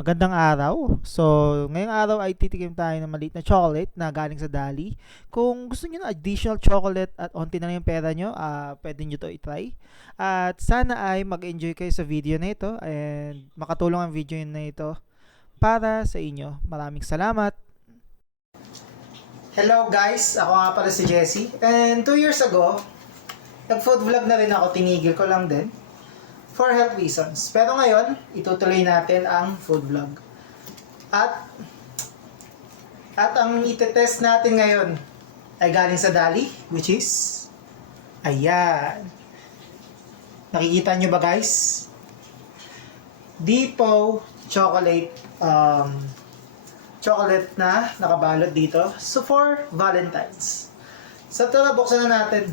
Magandang araw. So, ngayong araw ay titikim tayo ng maliit na chocolate na galing sa Dali. Kung gusto niyo ng additional chocolate at onti na lang yung pera nyo, ah pwede nyo to itry. At sana ay mag-enjoy kayo sa video na ito and makatulong ang video na ito para sa inyo. Maraming salamat. Hello guys, ako nga pala si Jesse. And two years ago, nag-food vlog na rin ako, tinigil ko lang din for health reasons. Pero ngayon, itutuloy natin ang food vlog. At at ang itetest natin ngayon ay galing sa Dali, which is ayan. Nakikita nyo ba guys? Dipo chocolate um, chocolate na nakabalot dito. So for Valentine's. Sa so, tara, buksan na natin.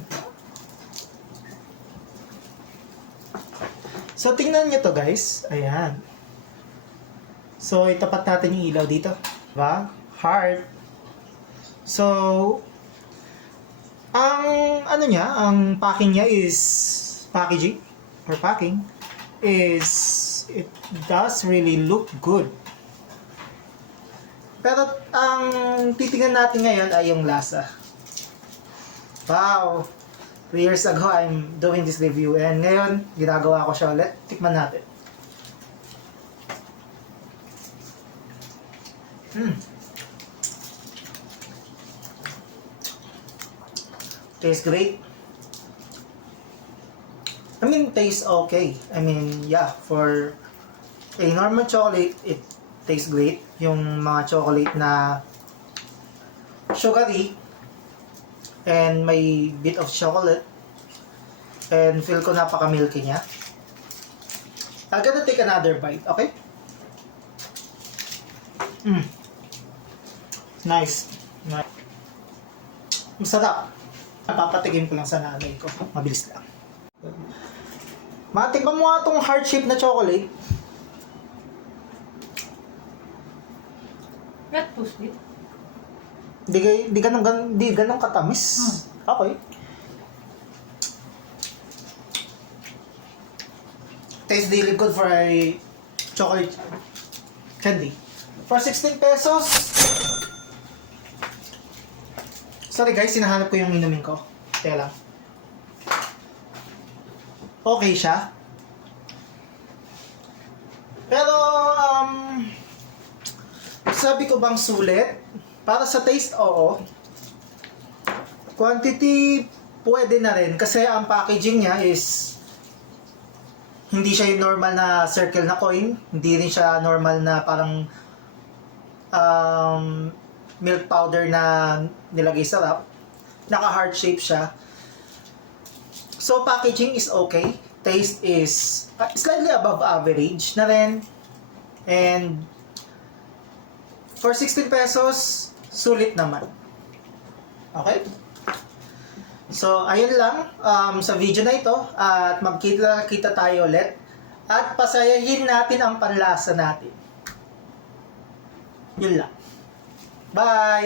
So, tingnan nyo to guys. Ayan. So, itapat natin yung ilaw dito. Diba? Heart. So, ang ano niya, ang packing niya is packaging or packing is it does really look good. Pero ang titingnan natin ngayon ay yung lasa. Wow! 2 years ago, I'm doing this review. And ngayon, ginagawa ko siya ulit. Tikman natin. Hmm. Tastes great. I mean, tastes okay. I mean, yeah, for a normal chocolate, it tastes great. Yung mga chocolate na sugary, and may bit of chocolate and feel ko napaka-milky niya. I'm gonna take another bite, okay? Mm. Nice. nice. Masarap. Napapatikim ko lang sa nanay ko. Mabilis lang. Matikman mo nga itong heart shape na chocolate. Not too sweet. Di, gay- di ganun, ganun, di ganun katamis. Okay. Tastes really good for a chocolate candy. For 16 pesos. Sorry guys, sinahanap ko yung inumin ko. Teka lang. Okay siya. Pero, um, sabi ko bang sulit? Para sa taste, oo. Quantity, pwede na rin. Kasi ang packaging niya is hindi siya yung normal na circle na coin. Hindi rin siya normal na parang um, milk powder na nilagay sa wrap. Naka-heart shape siya. So, packaging is okay. Taste is uh, slightly above average na rin. And for 16 pesos, sulit naman. Okay? So, ayun lang um, sa video na ito at magkita-kita tayo ulit at pasayahin natin ang panlasa natin. Yun lang. Bye!